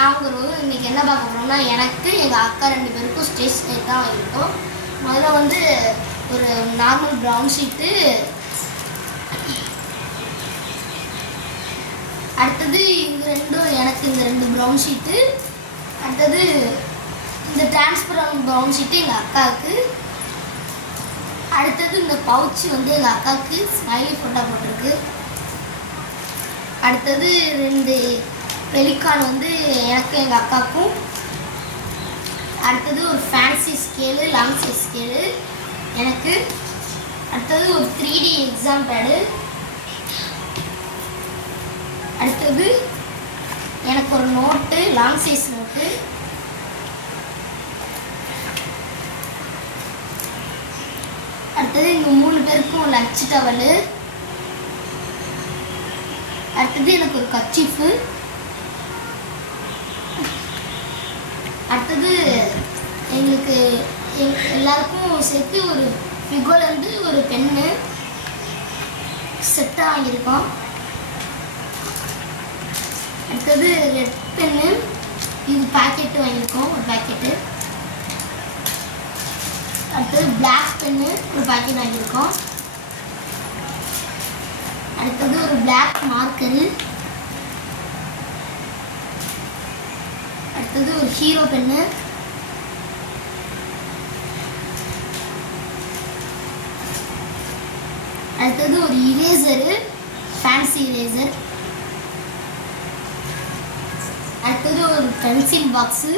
நாங்கள் இன்றைக்கி என்ன பார்க்க போகிறோம்னா எனக்கு எங்கள் அக்கா 2 பேருக்கும் ஸ்டேஷ்னரி தான் வாங்கியிருக்கோம். முதல்ல வந்து ஒரு நார்மல் ப்ரௌன் ஷீட்டு, அடுத்தது எனக்கு இந்த 2 ப்ரௌன் ஷீட்டு, அடுத்தது இந்த டிரான்ஸ்பரண்ட் ப்ரௌன் ஷீட்டு எங்கள் அக்காவுக்கு, அடுத்தது இந்த பவுச்சு வந்து எங்கள் அக்காவுக்கு ஸ்மைலி ஃபோட்டோ போட்டிருக்கு, அடுத்தது 2 பெலிகான் வந்து எனக்கு எங்கள் அக்காவுக்கும், அடுத்தது ஒரு fancy scale long size scale எனக்கு, அடுத்தது ஒரு 3D எக்ஸாம் பேடு, அடுத்தது எனக்கு ஒரு நோட்டு லாங் சைஸ் நோட்டு, அடுத்தது எங்கள் 3 பேருக்கும் லஞ்ச் டவலு, அடுத்தது எனக்கு ஒரு கர்ச்சீஃபு, அடுத்தது எங்களுக்கு எல்லாருக்கும் சேர்த்து ஒரு ஃபிகோலேருந்து ஒரு பென்னு செட்டாக வாங்கியிருக்கோம், அடுத்தது ரெட் பென்னு இது பாக்கெட்டு வாங்கியிருக்கோம் ஒரு பாக்கெட்டு, அடுத்தது பிளாக் பென்னு ஒரு பாக்கெட் வாங்கியிருக்கோம், அடுத்தது ஒரு பிளாக் மார்க்கரு, அடுத்தது ஒரு ஹீரோ பென்னு, அடுத்தது ஒரு இரேசரு ஃபேன்சி இரேசர், அடுத்தது ஒரு பென்சில் பாக்ஸு,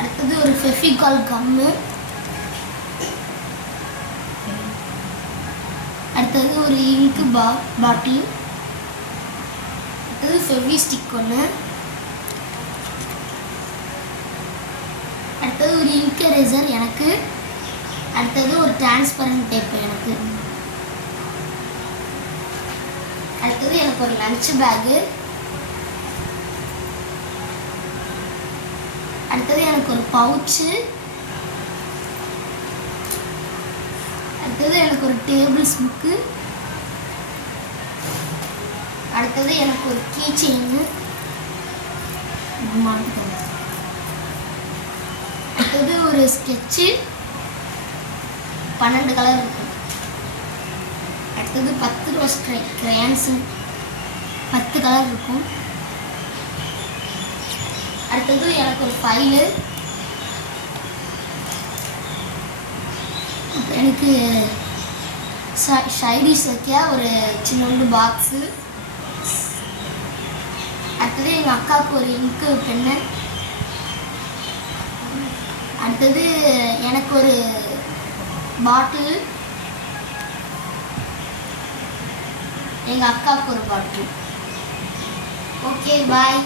அடுத்தது ஒரு ஃபெவிகால் கம்மு, அடுத்தது ஒரு இங்கு பாட்டில், அடுத்தது ஃபெவி ஸ்டிக் ஒன்று, அடுத்தது ஒரு இங்க் எரேசர் எனக்கு, அடுத்தது ஒரு டிரான்ஸ்பரண்ட் டேப் எனக்கு, அடுத்தது எனக்கு ஒரு லஞ்ச் பேகு, அடுத்தது எனக்கு ஒரு பவுச்சு, அடுத்தது எனக்கு ஒரு டேபிள்ஸ் புக்கு, அடுத்தது எனக்கு ஒரு கீ செயின், அடுத்தது ஒரு ஸ்கெட்சு 12 கலர் இருக்கும், அடுத்தது 10 ரோஸ் கிரையான்ஸு 10 கலர் இருக்கும், அடுத்தது எனக்கு ஒரு ஃபைலு, எனக்கு ஷைடிஸ் வைக்க ஒரு சின்னோண்டு பாக்ஸு, அடுத்தது எங்கள் அக்காவுக்கு ஒரு இங்கு பென்னு, அடுத்தது எனக்கு ஒரு பாட்டில், எங்கள் அக்காவுக்கு ஒரு பாட்டில். Okay bye.